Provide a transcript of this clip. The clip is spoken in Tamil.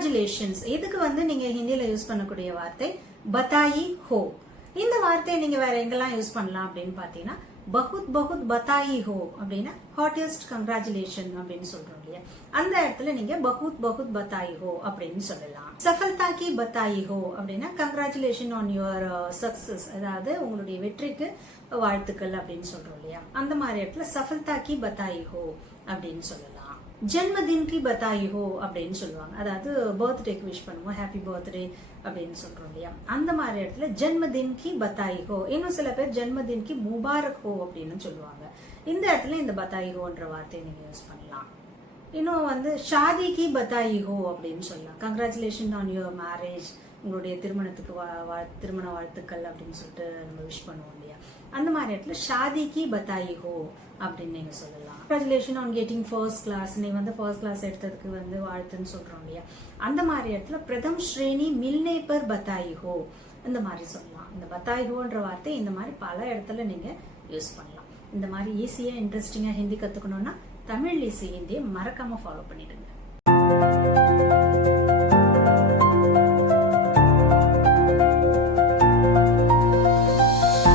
கங்க்ராச்சுலேஷன்ஸ் இதுக்கு நீங்க ஹிந்தியில யூஸ் பண்ணக்கூடிய வார்த்தை பதாயி ஹோ. இந்த வார்த்தையை நீங்க வேற எங்கெல்லாம் யூஸ் பண்ணலாம் அப்படின்னு பாத்தீங்கன்னா பகுத் பகுத் பதாயி ஹோ அப்படின்னா ஹார்டியஸ்ட் கங்க்ராச்சுலேஷன் அப்படின்னு சொல்றோம் இல்லையா, அந்த இடத்துல நீங்க பகுத் பகுத் பதாயி ஹோ அப்படின்னு சொல்லலாம். சஃபல்தா கி பதாயி ஹோ அப்படின்னா கங்க்ராச்சுலேஷன் ஆன் யுவர் சக்சஸ், அதாவது உங்களுடைய வெற்றிக்கு வாழ்த்துக்கள் அப்படின்னு சொல்றோம் இல்லையா, அந்த மாதிரி இடத்துல சஃபல்தா கி பதாயி ஹோ அப்படின்னு சொல்லலாம். ஜென்மதின் கி பதாயி ஹோ அப்படின்னு சொல்லுவாங்க, அதாவது பர்த்டேக்கு விஷ் பண்ணுவோம், ஹாப்பி பர்த்டே அப்படின்னு சொல்றோம் இல்லையா, அந்த மாதிரி இடத்துல ஜென்மதின் கி பதாயி ஹோ. இன்னும் சில பேர் ஜென்மதின் கி முபாரக் ஹோ அப்படின்னு சொல்லுவாங்க. இந்த இடத்துல இந்த பதாயி ஹோன்ற வார்த்தையை நீங்க யூஸ் பண்ணலாம். இன்னும் ஷாதி கி பதாயி ஹோ அப்படின்னு சொல்லலாம். கங்க்ராச்சுலேஷன் ஆன் யுவர் மேரேஜ், உங்களுடைய திருமணத்துக்கு திருமண வாழ்த்துக்கள் அப்படின்னு சொல்லிட்டு நம்ம விஷ் பண்ணுவோம் இல்லையா, அந்த மாதிரி இடத்துல ஷாதி கி பதாயி ஹோ அப்படின்னு நீங்க சொல்லலாம். Congratulation on getting first class, நீ ஃபர்ஸ்ட் கிளாஸ் எடுத்ததுக்கு வாழ்த்துன்னு சொல்றோம் இல்லையா, அந்த மாதிரி இடத்துல பிரதம் ஸ்ரேணி மில்னே பர் பதாயி ஹோ இந்த மாதிரி சொல்லலாம். இந்த பதாயி ஹோன்ற வார்த்தை இந்த மாதிரி பல இடத்துல நீங்க யூஸ் பண்ணலாம். இந்த மாதிரி ஈஸியா இன்ட்ரெஸ்டிங்கா ஹிந்தி கத்துக்கணும்னா தமிழ் ஈஸி ஹிந்தியை மறக்காம ஃபாலோ பண்ணிடுங்க.